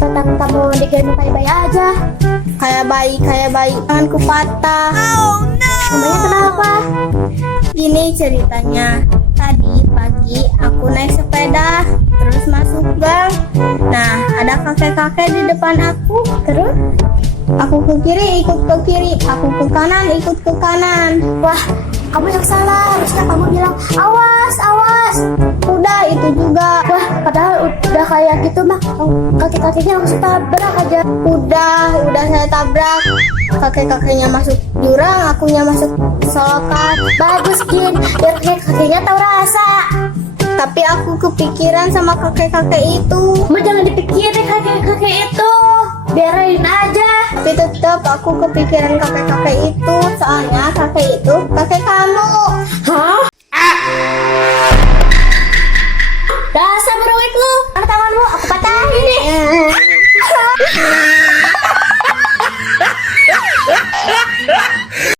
batang kamu digendong kayak bayi aja. Kayak bayi, tanganku patah. Namanya kenapa? Gini ceritanya, tadi pagi aku naik sepeda, terus masuk gang. Nah, ada kakek-kakek di depan aku. Terus aku ke kiri, ikut ke kiri. Aku ke kanan, ikut ke kanan. Wah, kamu yang salah. Harusnya kamu bilang awas, awas. Udah itu juga. Wah, padahal udah kayak gitu mah kaki-kakinya langsung tabrak aja. Udah saya tabrak. Kakek-kakeknya masuk jurang, akunya masuk selokan. Bagus, Jin. Biar kakinya tahu rasa. Tapi aku kepikiran sama kakek-kakek itu. Kamu jangan dipikirin kakek-kakek itu. Biarin aja. Tapi tetap aku kepikiran kakek-kakek itu. Soalnya kakek itu kakek